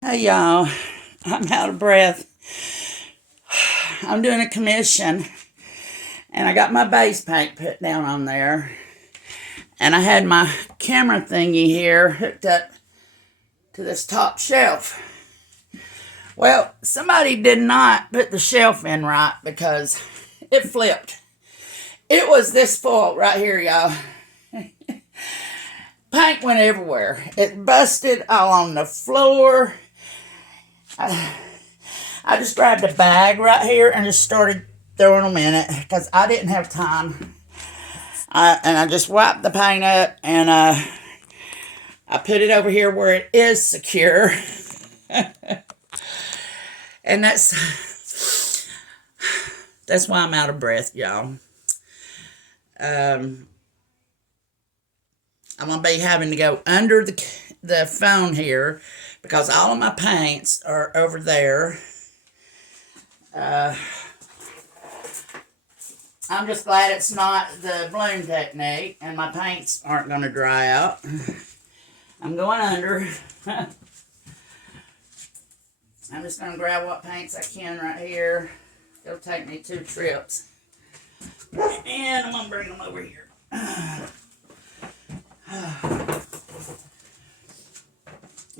Hey y'all, I'm out of breath. I'm doing a commission and I got my base paint put down on there. And I had my camera thingy here hooked up to this top shelf. Well, somebody did not put the shelf in right because it flipped. It was this full right here, y'all. Paint went everywhere. It busted all on the floor. I just grabbed a bag right here and just started throwing them in it because I didn't have time. And I just wiped the paint up and I put it over here where it is secure. And that's why I'm out of breath, y'all. I'm gonna be having to go under the phone here because all of my paints are over there. I'm just glad it's not the bloom technique and my paints aren't going to dry out. I'm going under. I'm just going to grab what paints I can right here. It'll take me 2 trips. And I'm going to bring them over here.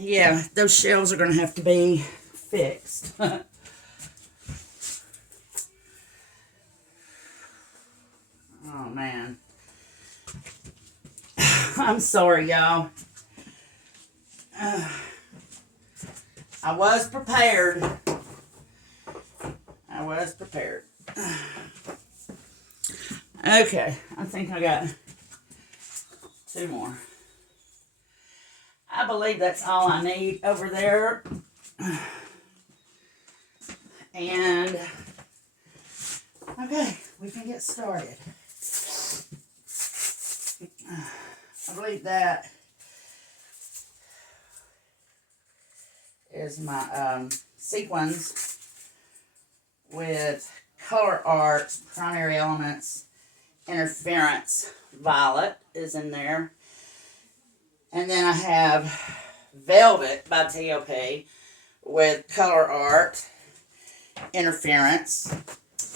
Yeah, those shelves are going to have to be fixed. Oh, man. I'm sorry, y'all. I was prepared. I was prepared. Okay, I think I got 2 more. I believe that's all I need over there. And, okay, we can get started. I believe that is my sequins with color art, primary elements, interference. Violet is in there. And then I have Velvet by TOP with color art, interference,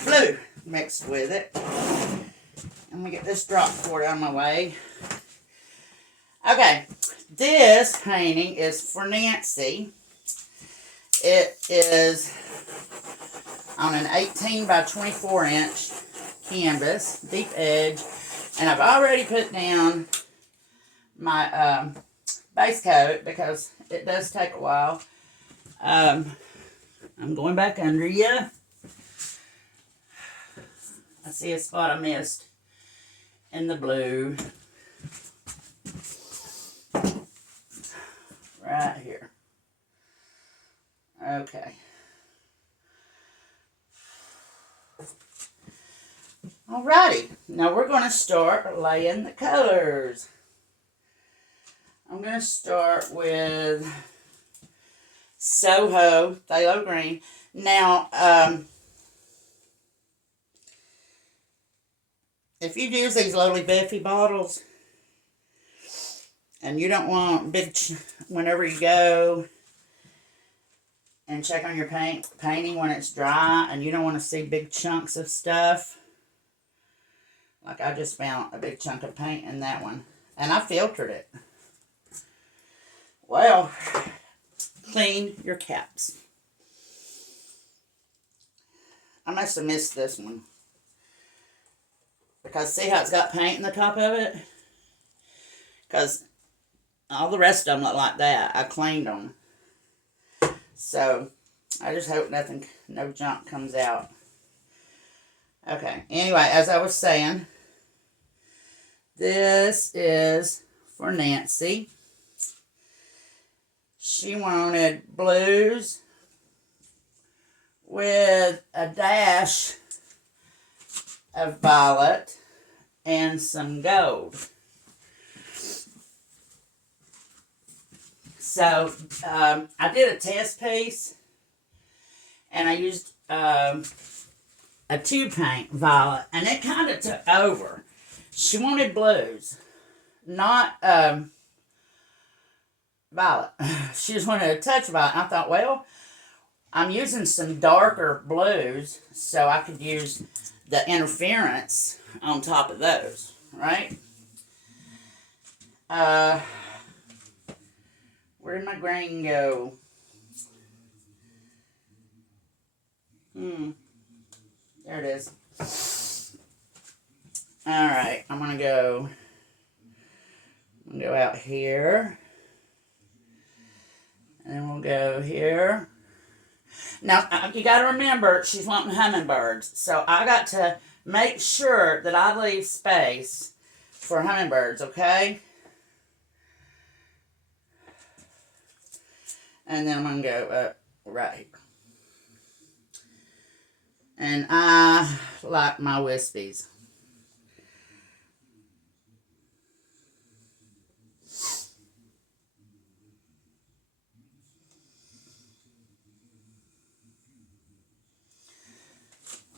blue mixed with it. Let me get this drop cord out of my way. Okay, this painting is for Nancy. It is on an 18 by 24 inch canvas, deep edge, and I've already put down my base coat because it does take a while. I'm going back under you. I see a spot I missed in the blue. Right here. Okay. Alrighty. Now we're going to start laying the colors. I'm going to start with Soho Phthalo Green. Now, if you use these Lowly Biffy bottles and you don't want big, whenever you go and check on your painting when it's dry and you don't want to see big chunks of stuff, like I just found a big chunk of paint in that one and I filtered it. Well, clean your caps. I must have missed this one. Because see how it's got paint in the top of it? Because all the rest of them look like that. I cleaned them. So, I just hope no junk comes out. Okay, anyway, as I was saying, this is for Nancy. She wanted blues with a dash of violet and some gold. So I did a test piece and I used a 2-paint violet and it kind of took over. She wanted blues, not violet. She just wanted a touch of violet. I thought, well, I'm using some darker blues, so I could use the interference on top of those, right? Where did my green go? There it is. All right, I'm gonna go out here, and then we'll go here. Now, you got to remember, she's wanting hummingbirds. So I got to make sure that I leave space for hummingbirds, okay? And then I'm going to go up right here. And I like my wispies.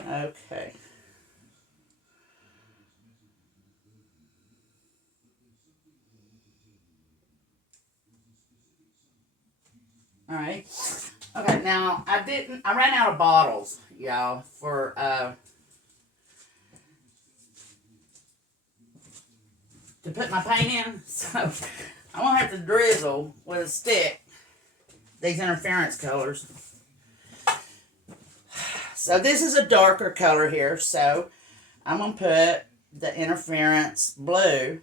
Okay. All right. Okay, now I ran out of bottles, y'all, for, to put my paint in. So I'm going to have to drizzle with a stick these interference colors. So this is a darker color here, so I'm going to put the interference blue,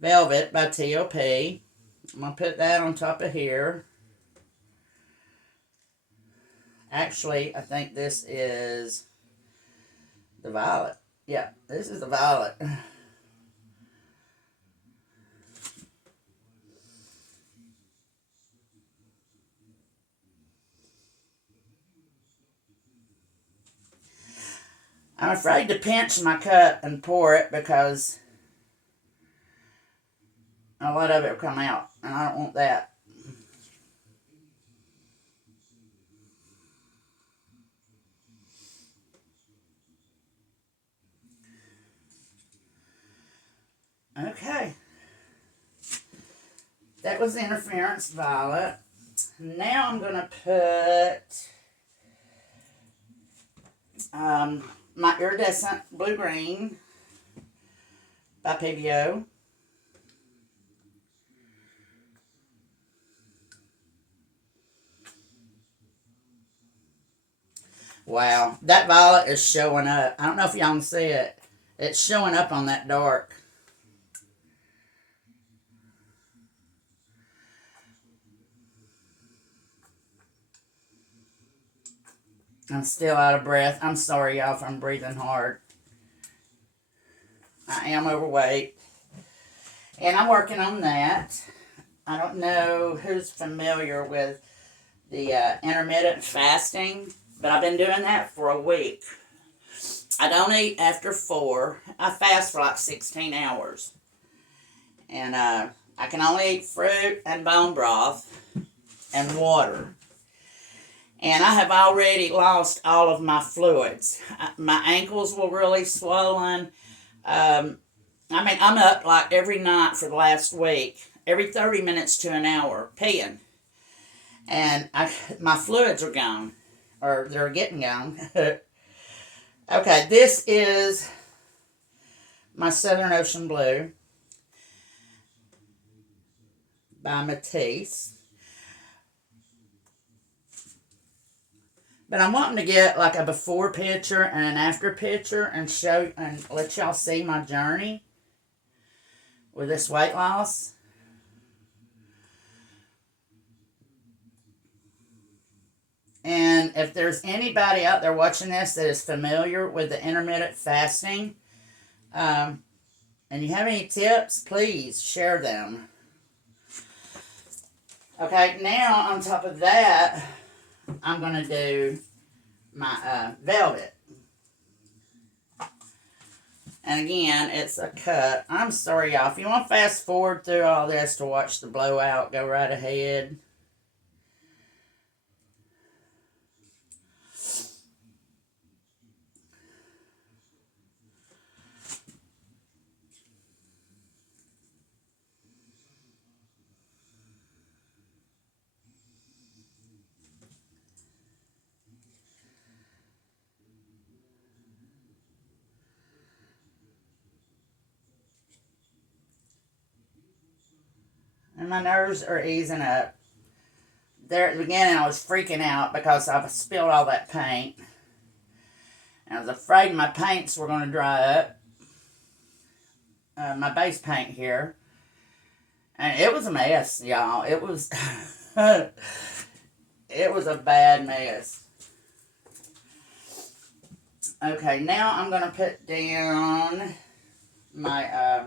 Velvet by TOP. I'm going to put that on top of here. Actually, I think this is the violet. Yeah, this is the violet. I'm afraid to pinch my cup and pour it because a lot of it will come out, and I don't want that. Okay. That was the interference violet. Now I'm going to put my iridescent blue-green by PBO. Wow, that violet is showing up. I don't know if y'all can see it. It's showing up on that dark. I'm still out of breath. I'm sorry, y'all, if I'm breathing hard. I am overweight. And I'm working on that. I don't know who's familiar with the intermittent fasting, but I've been doing that for a week. I don't eat after 4. I fast for like 16 hours. And I can only eat fruit and bone broth and water. And I have already lost all of my fluids. My ankles were really swollen. I'm up like every night for the last week, every 30 minutes to an hour, peeing. And my fluids are gone, or they're getting gone. Okay, this is my Southern Ocean Blue by Matisse. But I'm wanting to get like a before picture and an after picture and show and let y'all see my journey with this weight loss. And if there's anybody out there watching this that is familiar with the intermittent fasting, and you have any tips, please share them. Okay, now on top of that, I'm going to do my velvet. And again, it's a cut. I'm sorry, y'all. If you want to fast forward through all this to watch the blowout, go right ahead. And my nerves are easing up. There at the beginning, I was freaking out because I spilled all that paint. And I was afraid my paints were going to dry up. My base paint here. And it was a mess, y'all. It was... it was a bad mess. Okay, now I'm going to put down my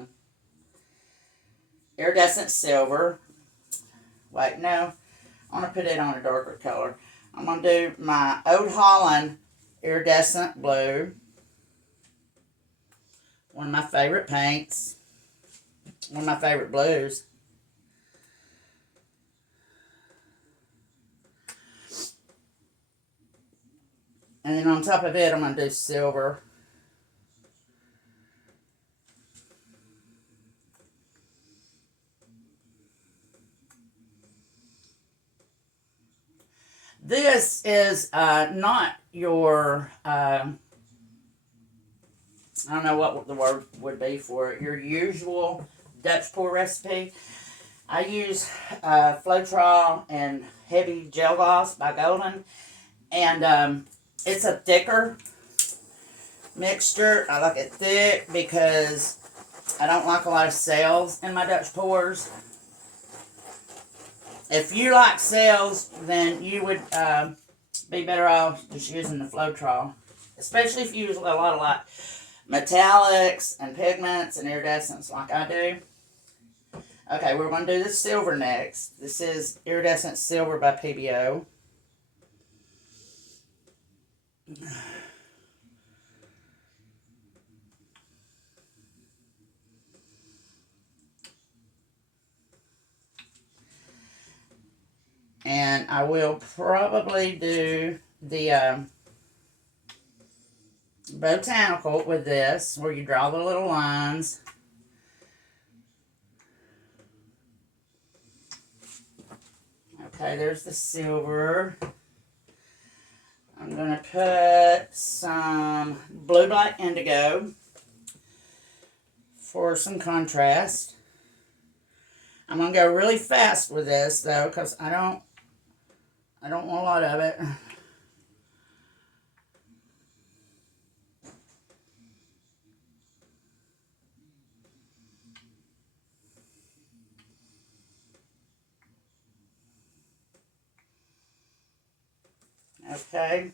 iridescent silver. Wait, no. I want to put it on a darker color. I'm going to do my Old Holland iridescent blue. One of my favorite paints. One of my favorite blues. And then on top of it, I'm going to do silver. This is not your, I don't know what the word would be for it, your usual Dutch pour recipe. I use Floetrol and Heavy Gel Gloss by Golden. And it's a thicker mixture. I like it thick because I don't like a lot of cells in my Dutch pours. If you like cells, then you would be better off just using the Floetrol. Especially if you use a lot of like metallics and pigments and iridescents like I do. Okay, we're going to do the silver next. This is Iridescent Silver by PBO. And I will probably do the Botanical with this, where you draw the little lines. Okay, there's the silver. I'm going to put some Blue Black Indigo for some contrast. I'm going to go really fast with this, though, because I don't want a lot of it. Okay.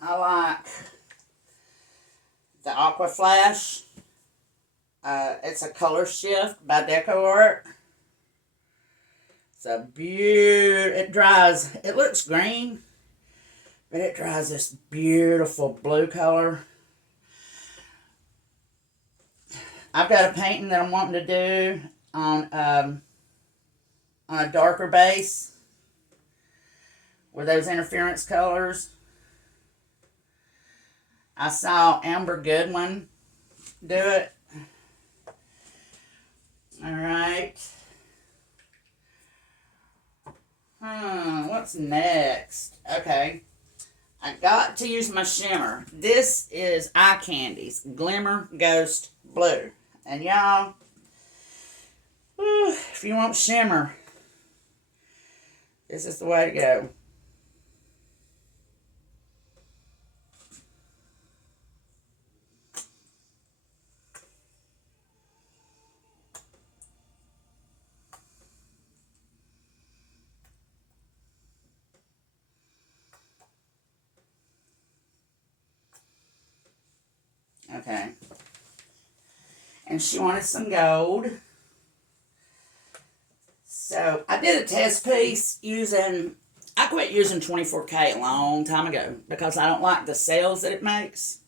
I like the Aqua Flash. It's a color shift by Deco Art. It's a beautiful, it dries, it looks green, but it dries this beautiful blue color. I've got a painting that I'm wanting to do on a darker base with those interference colors. I saw Amber Goodwin do it. Alright. What's next? Okay. I got to use my shimmer. This is Eye Candy's Glimmer Ghost Blue. And y'all, if you want shimmer, this is the way to go. Okay. And she wanted some gold. So I did a test piece using, I quit using 24K a long time ago because I don't like the cells that it makes.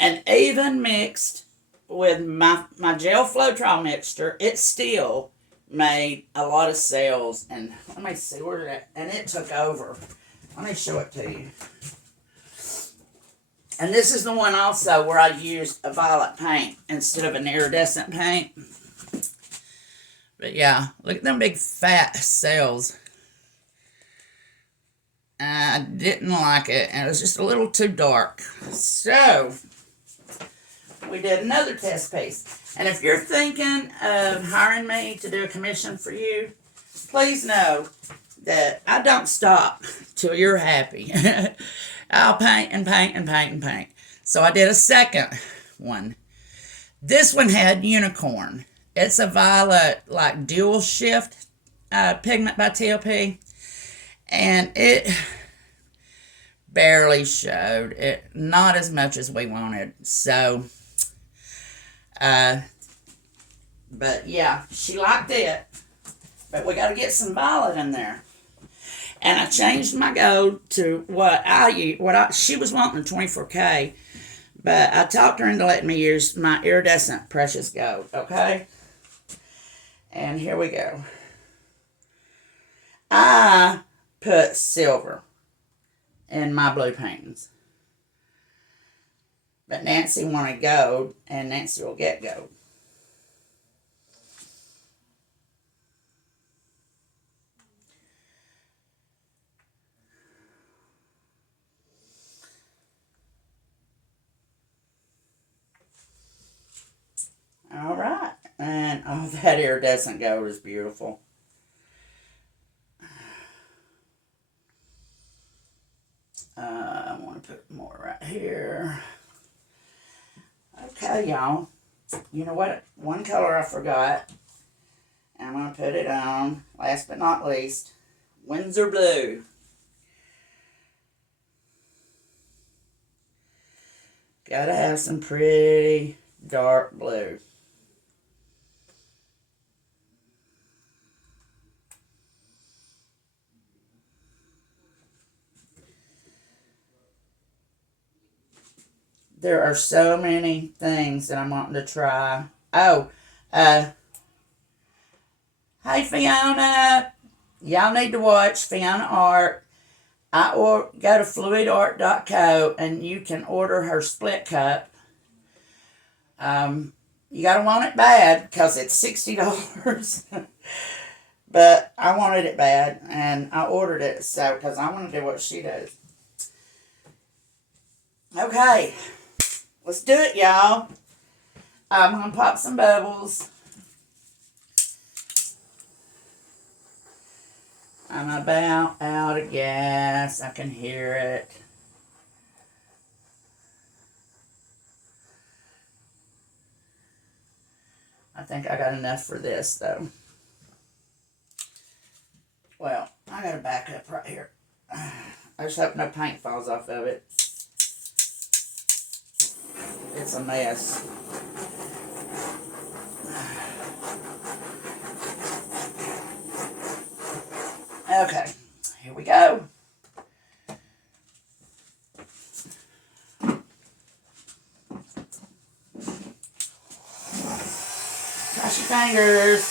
And even mixed with my gel Floetrol mixture, it still made a lot of cells. And let me see where that, and it took over. Let me show it to you. And this is the one also where I used a violet paint instead of an iridescent paint. But yeah, look at them big fat cells. I didn't like it, and it was just a little too dark. So, we did another test piece. And if you're thinking of hiring me to do a commission for you, please know that I don't stop till you're happy. I'll paint and paint and paint and paint. So I did a second one. This one had unicorn. It's a violet, like dual shift pigment by TLP. And it barely showed. It not as much as we wanted. So, but yeah, she liked it. But we got to get some violet in there. And I changed my gold to she was wanting a 24K, but I talked her into letting me use my iridescent precious gold, okay? And here we go. I put silver in my blue paintings. But Nancy wanted gold, and Nancy will get gold. All right. And, oh, that iridescent gold is beautiful. I want to put more right here. Okay, y'all. You know what? One color I forgot. I'm going to put it on, last but not least, Windsor Blue. Gotta have some pretty dark blue. There are so many things that I'm wanting to try. Oh, hey Fiona, y'all need to watch Fiona Art. Go to fluidart.co and you can order her split cup. You gotta want it bad because it's $60. But I wanted it bad and I ordered it so because I want to do what she does. Okay. Let's do it, y'all. I'm going to pop some bubbles. I'm about out of gas. I can hear it. I think I got enough for this, though. Well, I got to back up right here. I just hope no paint falls off of it. It's a mess. Okay, here we go. Cross your fingers.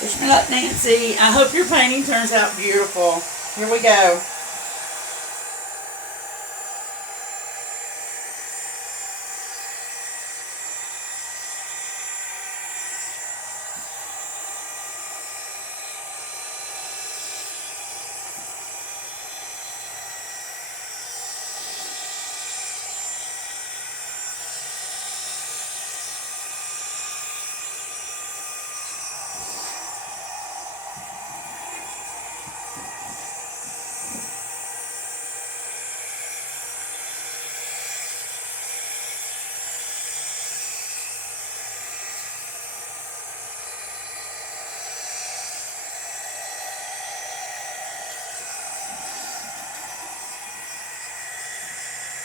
Wish me luck, Nancy. I hope your painting turns out beautiful. Here we go.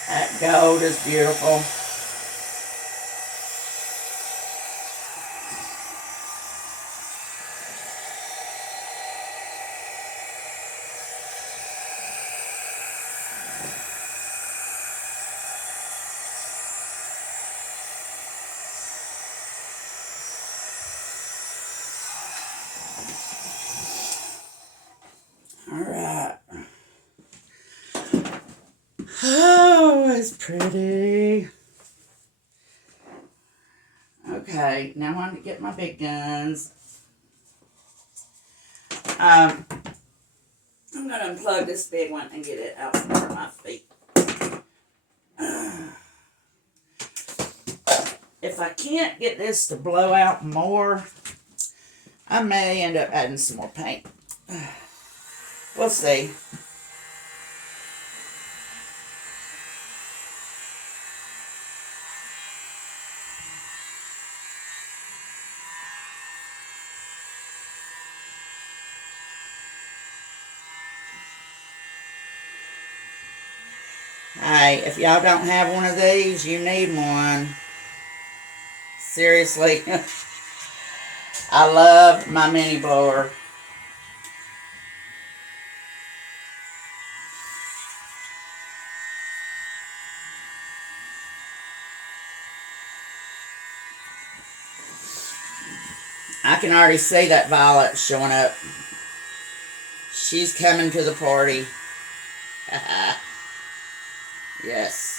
That gold is beautiful. All right. Oh, it's pretty. Okay, now I'm going to get my big guns. I'm going to unplug this big one and get it out from under my feet. if I can't get this to blow out more, I may end up adding some more paint. We'll see. Hey, if y'all don't have one of these, you need one. Seriously. I love my mini blower. I can already see that Violet showing up. She's coming to the party. Yes.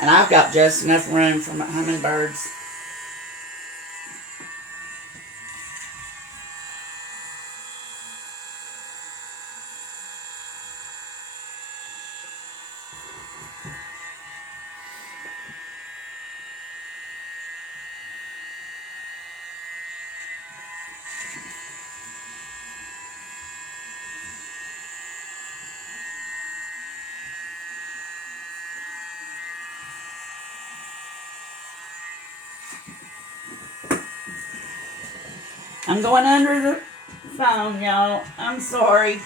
And I've got just enough room for my hummingbirds. I'm going under the phone, y'all. I'm sorry.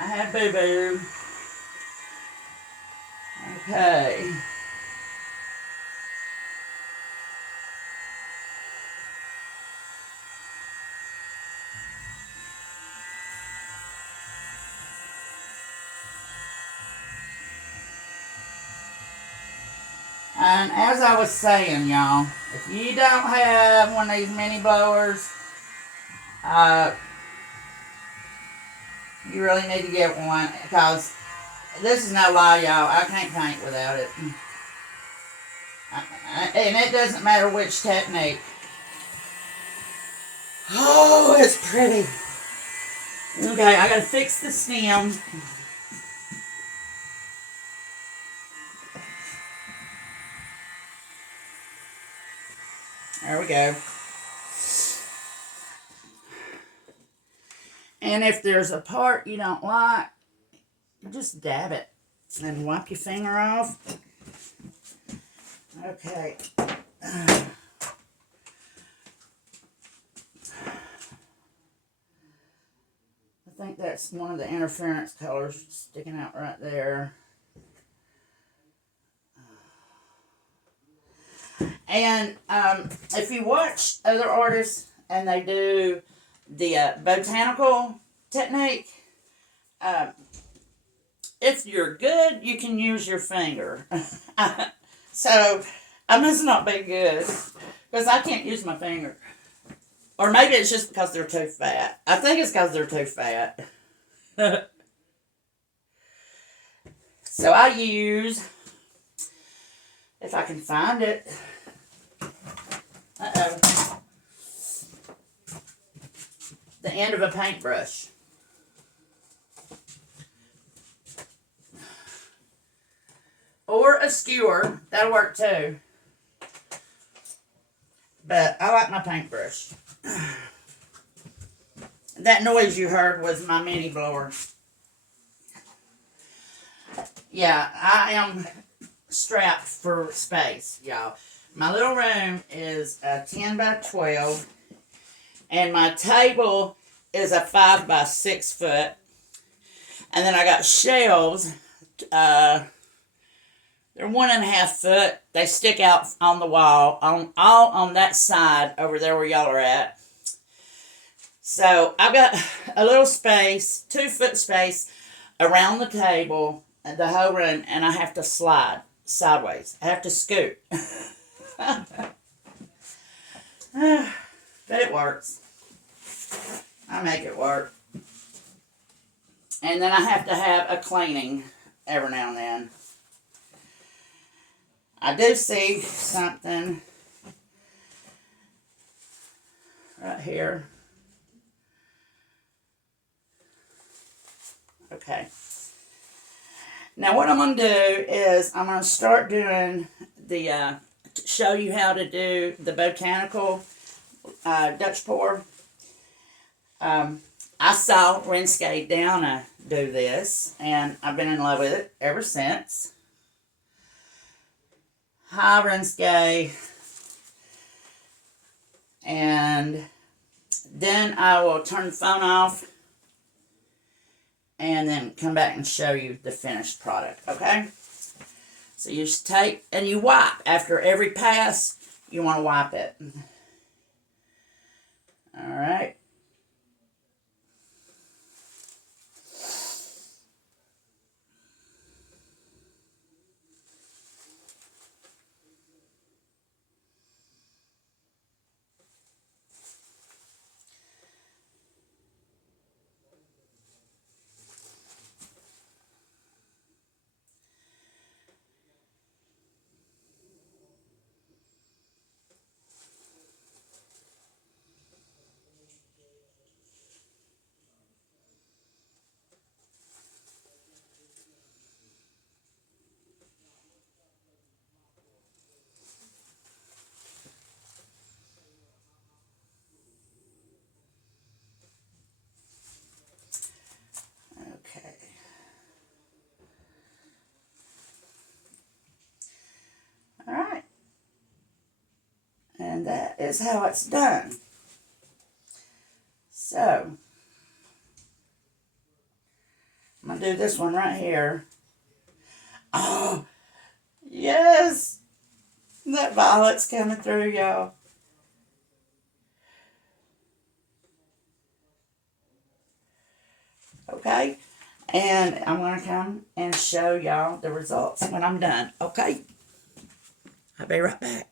I had boo-boo. Okay. And as I was saying, y'all, if you don't have one of these mini blowers, you really need to get one, because this is no lie, y'all. I can't paint without it. And it doesn't matter which technique. Oh, it's pretty. Okay, I gotta fix the stem. There we go. And if there's a part you don't like, just dab it and wipe your finger off. Okay. I think that's one of the interference colors sticking out right there. And if you watch other artists and they do the botanical technique, if you're good, you can use your finger. So I must not be good because I can't use my finger. Or maybe it's just because they're too fat. I think it's because they're too fat. So I use, if I can find it. Uh-oh. The end of a paintbrush. Or a skewer. That'll work too. But I like my paintbrush. That noise you heard was my mini blower. Yeah, I am strapped for space, y'all. My little room is a 10 by 12. And my table is a 5 by 6 foot. And then I got shelves. They're 1.5 foot. They stick out on the wall, all on that side over there where y'all are at. So I've got a little space, 2 foot space around the table and the whole room, and I have to slide sideways. I have to scoot. But it works. I make it work. And then I have to have a cleaning every now and then. I do see something right here. Okay. Now what I'm going to do is I'm going to start doing the, show you how to do the Botanical Dutch Pour. I saw Renske Downa do this, and I've been in love with it ever since. Hi, Renske. And then I will turn the phone off and then come back and show you the finished product, okay? So you just take, and you wipe. After every pass, you want to wipe it. All right. Okay. All right. And that is how it's done. So, I'm going to do this one right here. Oh, yes! That violet's coming through, y'all. Okay? And I'm going to come and show y'all the results when I'm done. Okay? I'll be right back.